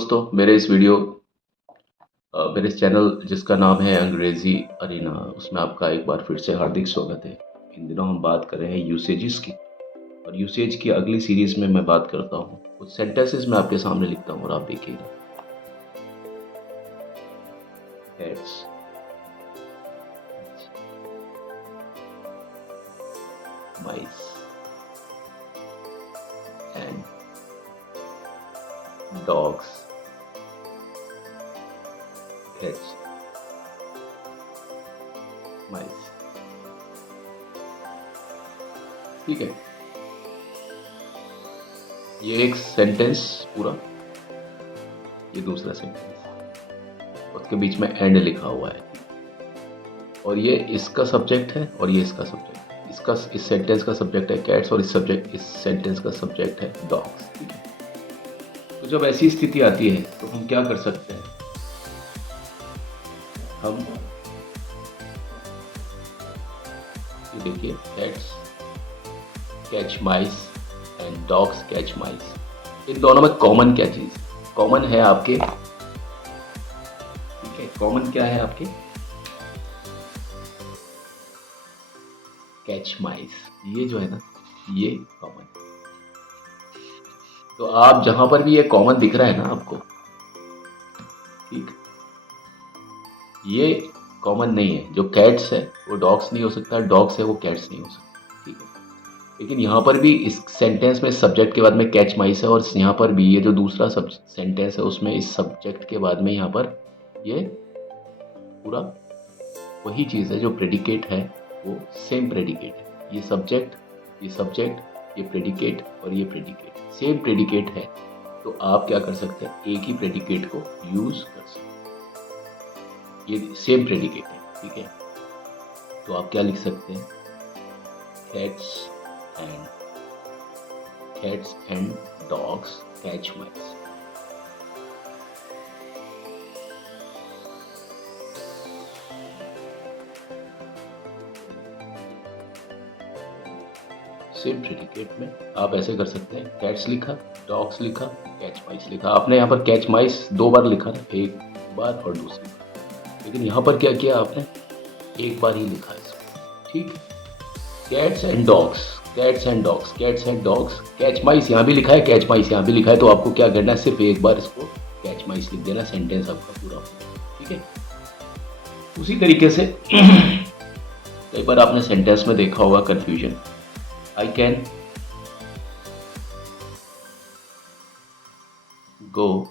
दोस्तों, मेरे इस चैनल जिसका नाम है अंग्रेज़ी अरीना, उसमें आपका एक बार फिर से हार्दिक स्वागत है। इन दिनों हम बात कर रहे हैं यूसेजेस की, और यूसेज की अगली सीरीज़ में मैं बात करता हूँ। कुछ सेंटेंसेस मैं आपके सामने लिखता हूँ और आप देखिएगा। Cats, mice and dogs, cats, mice। ठीक है, ये एक सेंटेंस पूरा, ये दूसरा सेंटेंस, उसके बीच में एंड लिखा हुआ है, और ये इसका सब्जेक्ट है और ये इसका सब्जेक्ट है। इस सेंटेंस का सब्जेक्ट है कैट्स और इस सेंटेंस का सब्जेक्ट है डॉग्स। ठीक है, तो जब ऐसी स्थिति आती है तो हम क्या कर सकते हैं? हम ये देखिए, cats catch mice and dogs catch mice, इन दोनों में कॉमन क्या चीज कॉमन है आपके? ठीक है, कॉमन क्या है आपके? कैच माइस, ये जो है ना, ये कॉमन। तो आप जहां पर भी ये कॉमन दिख रहा है ना आपको, ठीक, ये कॉमन नहीं है। जो कैट्स है वो डॉग्स नहीं हो सकता, डॉग्स है वो कैट्स नहीं हो सकता। ठीक है, लेकिन यहाँ पर भी इस सेंटेंस में सब्जेक्ट के बाद में कैच माइस है, और यहाँ पर भी ये जो दूसरा सेंटेंस है उसमें इस सब्जेक्ट के बाद में यहाँ पर ये पूरा वही चीज़ है। जो प्रेडिकेट है वो सेम प्रेडिकेट है। ये सब्जेक्ट, ये प्रेडिकेट और ये प्रेडिकेट सेम प्रेडिकेट है। तो आप क्या कर सकते हैं? एक ही प्रेडिकेट को यूज कर सकते हैं। ये सेम प्रेडिकेट है, ठीक है। तो आप क्या लिख सकते हैं? Cats and dogs catch mice. Same predicate में आप ऐसे कर सकते हैं, कैट्स लिखा, डॉग्स लिखा, कैच माइस लिखा। आपने यहाँ पर कैच माइस 2 बार लिखा ना, एक बार और दूसरी बार, लेकिन यहाँ पर क्या किया आपने? एक बार ही लिखा इसको। ठीक, कैट्स एंड डॉग्स कैच माइस यहाँ भी लिखा है, कैच माइस यहाँ भी लिखा है। तो आपको क्या करना है? सिर्फ एक बार इसको कैच माइस लिख देना, सेंटेंस आपका पूरा। ठीक है, उसी तरीके से कई बार आपने सेंटेंस में देखा होगा confusion. I can go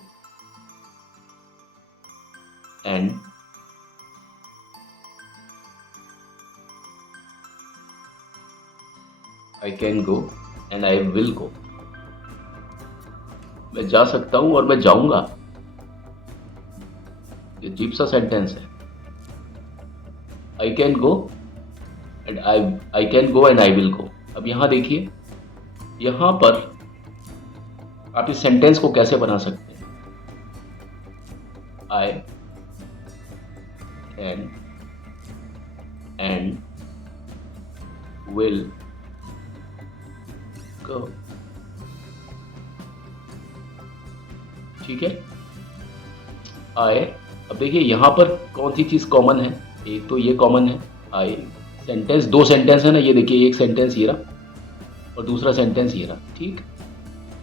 and I will go। मैं जा सकता हूं और मैं जाऊंगा। ये अजीब सा सेंटेंस है। I can go and I will go। अब यहाँ देखिए, यहाँ पर आप इस सेंटेंस को कैसे बना सकते हैं? I can and will go। ठीक है, I। अब देखिए यहाँ पर कौन सी चीज कॉमन है? एक तो ये कॉमन है, I। सेंटेंस, 2 सेंटेंस है ना, ये देखिए, एक सेंटेंस ये रहा और दूसरा सेंटेंस ये रहा। ठीक,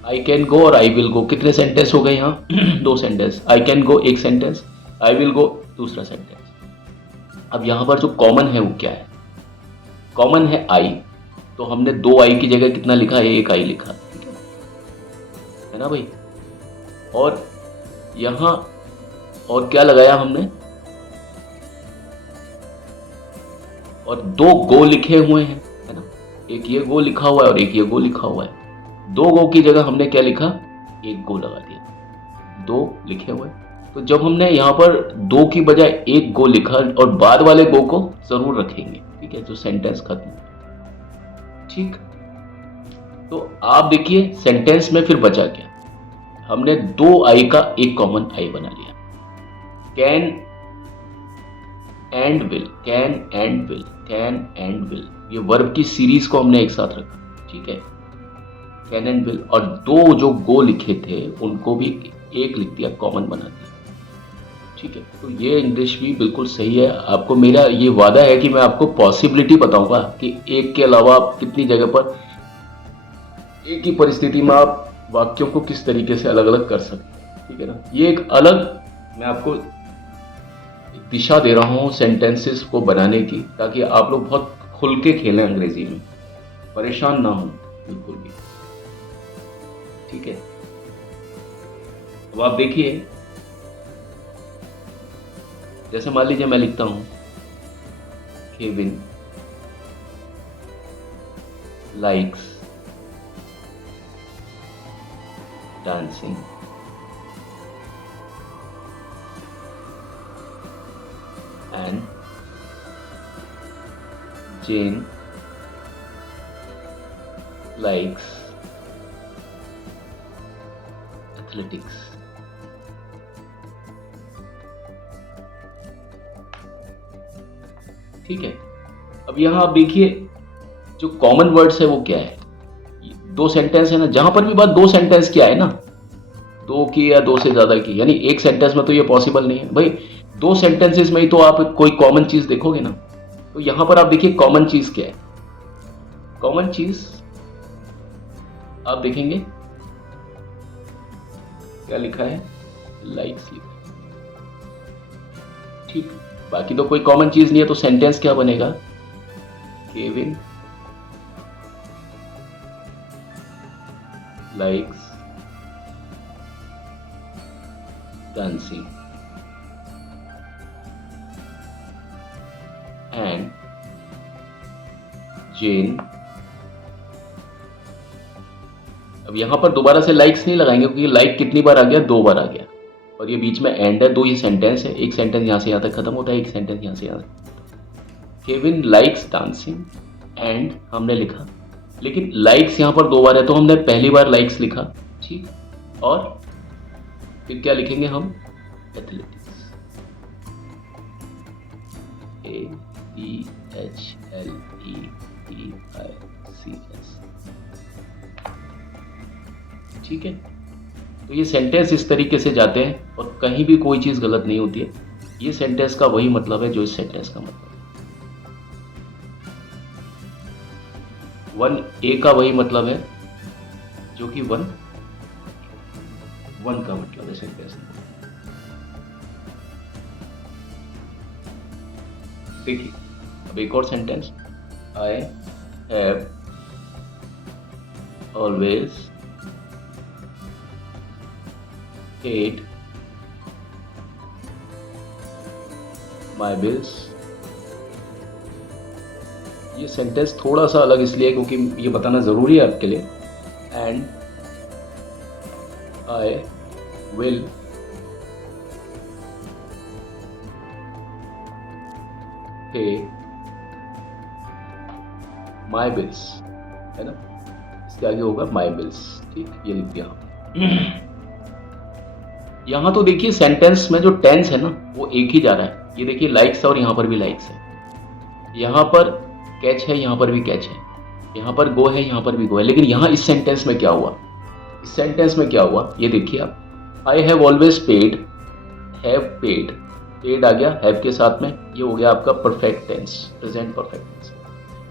आई कैन गो और आई विल गो, कितने सेंटेंस हो गए यहाँ? 2 सेंटेंस। आई कैन गो एक सेंटेंस, आई विल गो दूसरा सेंटेंस। अब यहाँ पर जो कॉमन है वो क्या है? कॉमन है आई। तो हमने 2 आई की जगह कितना लिखा है? 1 आई लिखा। ठीक है ना भाई? और यहाँ और क्या लगाया हमने? और 2 गो लिखे हुए हैं, है ना? एक ये गो लिखा हुआ है और एक ये गो लिखा हुआ है। 2 गो की जगह हमने क्या लिखा? 1 गो लगा दिया। 2 लिखे हुए। तो जब हमने यहाँ पर 2 की बजाय 1 गो लिखा, और बाद वाले गो को जरूर रखेंगे, ठीक है, जो सेंटेंस खत्म। ठीक, तो आप देखिए सेंटेंस में फिर बचा क्या? हमने 2 आई का एक कॉमन आई बना लिया। कैन एंड विल, ये वर्ब की सीरीज को हमने एक साथ रखा। ठीक है, कैन एंड विल, और 2 जो गो लिखे थे उनको भी एक लिख दिया, कॉमन बना दिया। ठीक है, तो ये इंग्लिश भी बिल्कुल सही है। आपको मेरा ये वादा है कि मैं आपको पॉसिबिलिटी बताऊंगा कि एक के अलावा आप कितनी जगह पर एक ही परिस्थिति में आप वाक्यों को किस तरीके से अलग अलग कर सकते हैं। ठीक है ना, ये एक अलग मैं आपको दिशा दे रहा हूँ सेंटेंसेस को बनाने की, ताकि आप लोग बहुत खुल के खेलें अंग्रेजी में, परेशान ना हो बिल्कुल भी। ठीक है, अब आप देखिए, जैसे मान लीजिए मैं लिखता हूं Kevin likes dancing and Jane likes athletics. ठीक है, अब यहां आप देखिए जो कॉमन वर्ड्स है वो क्या है। दो सेंटेंस है ना, जहां पर भी बात दो सेंटेंस क्या है ना, दो की या दो से ज्यादा की, यानी एक सेंटेंस में तो ये पॉसिबल नहीं है भाई। दो सेंटेंसेस में ही तो आप कोई कॉमन चीज देखोगे ना। तो यहां पर आप देखिए कॉमन चीज क्या है। कॉमन चीज आप देखेंगे क्या लिखा है, लाइक्स लिखा है। ठीक, बाकी तो कोई कॉमन चीज नहीं है, तो सेंटेंस क्या बनेगा, Kevin likes dancing and Jane। अब यहां पर दोबारा से लाइक्स नहीं लगाएंगे, क्योंकि लाइक कितनी बार आ गया, दो बार आ गया, और ये बीच में एंड है, दो ये सेंटेंस है, एक सेंटेंस यहां से यहां तक खत्म होता है, एक सेंटेंस यहां से यहां तक। केविन लाइक्स डांसिंग एंड हमने लिखा, लेकिन लाइक्स यहां पर दो बार है, तो हमने पहली बार लाइक्स लिखा। ठीक, और फिर क्या लिखेंगे हम, एथलेटिक्स, AEHLETICS। ठीक है, तो ये सेंटेंस इस तरीके से जाते हैं और कहीं भी कोई चीज गलत नहीं होती है। ये सेंटेंस का वही मतलब है जो इस सेंटेंस का मतलब है। 1A का वही मतलब है जो कि 1 का मतलब है सेंटेंस। देखिए, अब एक और sentence, I have always paid my bills। ये सेंटेंस थोड़ा सा अलग इसलिए क्योंकि ये बताना जरूरी है आपके लिए। And I will pay my bills, है ना, इसके आगे होगा माई बिल्स। ठीक, ये लिख दिया। यहां तो देखिए सेंटेंस में जो टेंस है ना वो एक ही जा रहा है। ये देखिए लाइक्स है और यहां पर भी लाइक्स है, यहां पर कैच है, यहां पर भी कैच है, यहां पर गो है, यहां पर भी गो है। लेकिन यहां इस सेंटेंस में क्या हुआ, इस सेंटेंस में क्या हुआ, ये देखिए आप, I have always paid, have paid, paid आ गया हैव के साथ में, ये हो गया आपका perfect tense, present perfect tense.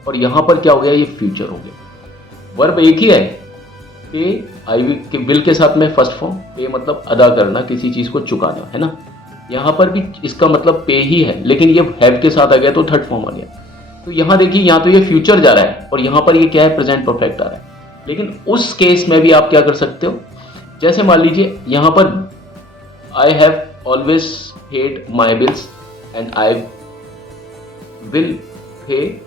और यहां पर क्या हो गया, ये फ्यूचर हो गया। वर्ब एक ही है, पे आई विल के साथ में फर्स्ट फॉर्म, पे मतलब अदा करना, किसी चीज को चुकाना, है ना। यहां पर भी इसका मतलब पे ही है, लेकिन ये हैव के साथ आ गया तो थर्ड फॉर्म आ गया। तो यहां देखिए, यहां तो ये फ्यूचर जा रहा है और यहां पर ये क्या है, प्रेजेंट परफेक्ट आ रहा है। लेकिन उस केस में भी आप क्या कर सकते हो, जैसे मान लीजिए यहां पर I have always paid my bills and I will pay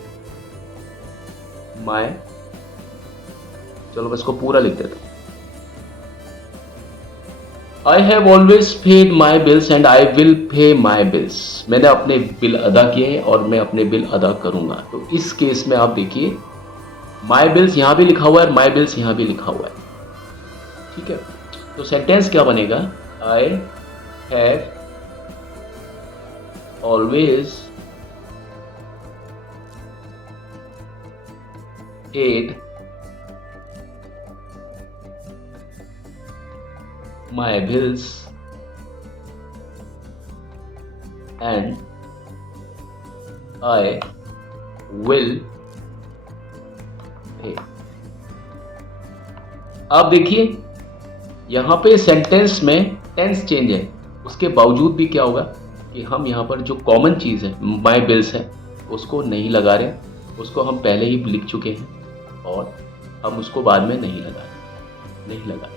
my, चलो मैं इसको पूरा लिख देता हूं, I have always paid my bills and I will pay my bills. मैंने अपने बिल अदा किए हैं और मैं अपने बिल अदा करूंगा। तो इस केस में आप देखिए माई बिल्स यहां भी लिखा हुआ है, माई बिल्स यहां भी लिखा हुआ है। ठीक है, तो सेंटेंस क्या बनेगा, आई have always paid my bills and I will pay। आप देखिए यहाँ पे सेंटेंस में टेंस चेंज है, उसके बावजूद भी क्या होगा कि हम यहाँ पर जो कॉमन चीज़ है माई बिल्स है उसको नहीं लगा रहे, उसको हम पहले ही लिख चुके हैं और हम उसको बाद में नहीं लगा रहे।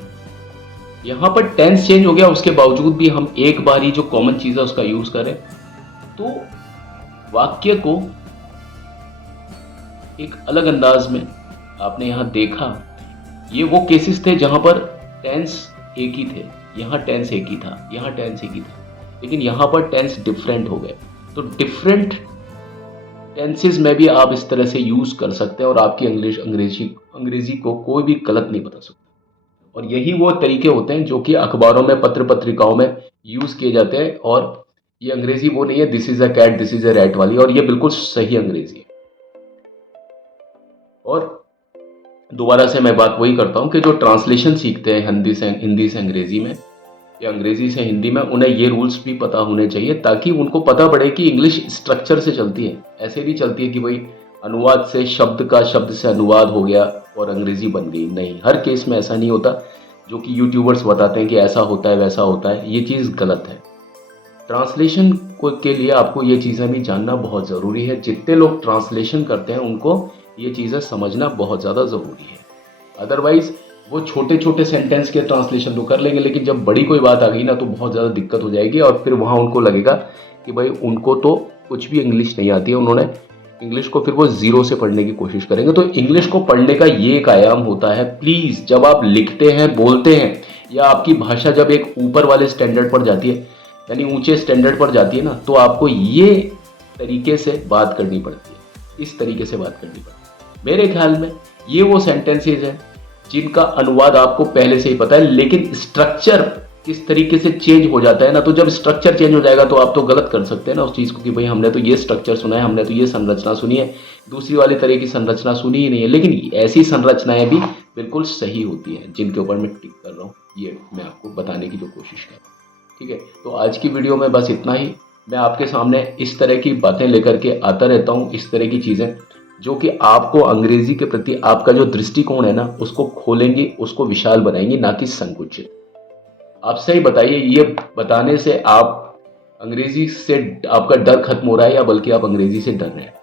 यहाँ पर टेंस चेंज हो गया, उसके बावजूद भी हम एक बार ही जो कॉमन चीज़ है उसका यूज़ करें तो वाक्य को एक अलग अंदाज में आपने यहाँ देखा। ये वो केसेस थे जहाँ पर टेंस एक ही थे, यहाँ टेंस एक ही था, यहाँ टेंस एक ही था, लेकिन यहाँ पर टेंस डिफरेंट हो गए। तो डिफरेंट टेंसेस में भी आप इस तरह से यूज़ कर सकते हैं और आपकी अंग्रेजी को कोई भी गलत नहीं बता सकता। और यही वो तरीके होते हैं जो कि अखबारों में, पत्र पत्रिकाओं में यूज़ किए जाते हैं। और ये अंग्रेजी वो नहीं है this is a cat this is a rat वाली, और ये बिल्कुल सही अंग्रेजी है। और दोबारा से मैं बात वही करता हूँ कि जो ट्रांसलेशन सीखते हैं हिंदी से अंग्रेजी में या अंग्रेजी से हिंदी में, उन्हें ये रूल्स भी पता होने चाहिए ताकि उनको पता पड़े कि इंग्लिश स्ट्रक्चर से चलती है, ऐसे नहीं चलती है कि भाई अनुवाद से शब्द का शब्द से अनुवाद हो गया और अंग्रेजी बन गई। नहीं, हर केस में ऐसा नहीं होता जो कि यूट्यूबर्स बताते हैं कि ऐसा होता है वैसा होता है, ये चीज़ गलत है। ट्रांसलेशन के लिए आपको ये चीज़ें भी जानना बहुत ज़रूरी है। जितने लोग ट्रांसलेशन करते हैं उनको ये चीज़ें समझना बहुत ज़्यादा ज़रूरी है। अदरवाइज़ वो छोटे छोटे सेंटेंस के ट्रांसलेशन तो कर लेंगे, लेकिन जब बड़ी कोई बात आ गई ना तो बहुत ज़्यादा दिक्कत हो जाएगी और फिर वहाँ उनको लगेगा कि भाई उनको तो कुछ भी इंग्लिश नहीं आती है, उन्होंने इंग्लिश को फिर वो ज़ीरो से पढ़ने की कोशिश करेंगे। तो इंग्लिश को पढ़ने का ये एक आयाम होता है, प्लीज़ जब आप लिखते हैं, बोलते हैं, या आपकी भाषा जब एक ऊपर वाले स्टैंडर्ड पर जाती है, यानी ऊंचे स्टैंडर्ड पर जाती है ना, तो आपको ये तरीके से बात करनी पड़ती है, इस तरीके से बात करनी पड़ती है। मेरे ख्याल में ये वो सेंटेंसेज हैं जिनका अनुवाद आपको पहले से ही पता है, लेकिन स्ट्रक्चर किस तरीके से चेंज हो जाता है ना, तो जब स्ट्रक्चर चेंज हो जाएगा तो आप तो गलत कर सकते हैं ना उस चीज़ को कि भाई हमने तो ये स्ट्रक्चर सुना है, हमने तो ये संरचना सुनी है, दूसरी वाली तरह की संरचना सुनी ही नहीं है। लेकिन ऐसी संरचनाएं भी बिल्कुल सही होती हैं जिनके ऊपर मैं टिक कर रहा हूँ, ये मैं आपको बताने की जो कोशिश कर रहा हूँ। ठीक है, तो आज की वीडियो में बस इतना ही। मैं आपके सामने इस तरह की बातें लेकर के आता रहता हूँ, इस तरह की चीज़ें जो कि आपको अंग्रेजी के प्रति आपका जो दृष्टिकोण है ना उसको खोलेंगी, उसको विशाल बनाएंगी, ना कि संकुचित। आपसे ही बताइए, ये बताने से आप अंग्रेजी से आपका डर खत्म हो रहा है या बल्कि आप अंग्रेजी से डर रहे हैं?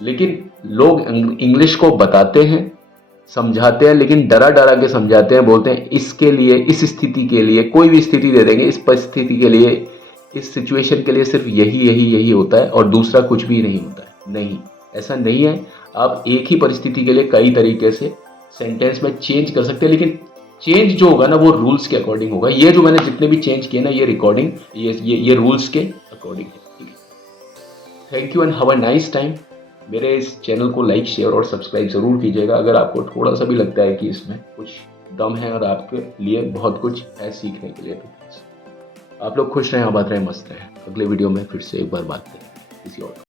लेकिन लोग इंग्लिश को बताते हैं, समझाते हैं, लेकिन डरा डरा के समझाते हैं, बोलते हैं इसके लिए, इस स्थिति के लिए, कोई भी स्थिति दे देंगे, इस परिस्थिति के लिए, इस सिचुएशन के लिए सिर्फ यही होता है और दूसरा कुछ भी नहीं होता है। नहीं, ऐसा नहीं है। आप एक ही परिस्थिति के लिए कई तरीके से सेंटेंस में चेंज कर सकते हैं, लेकिन चेंज जो होगा ना वो रूल्स के अकॉर्डिंग होगा। ये जो मैंने जितने भी चेंज किए ना, ये रिकॉर्डिंग ये रूल्स के अकॉर्डिंग है। ठीक है, thank you and have a nice time. मेरे इस चैनल को लाइक, शेयर और सब्सक्राइब ज़रूर कीजिएगा अगर आपको थोड़ा सा भी लगता है कि इसमें कुछ दम है और आपके लिए बहुत कुछ है सीखने के लिए। तो आप लोग खुश रहें, आबाद रहें, मस्त रहें। अगले वीडियो में फिर से एक बार बात करें किसी और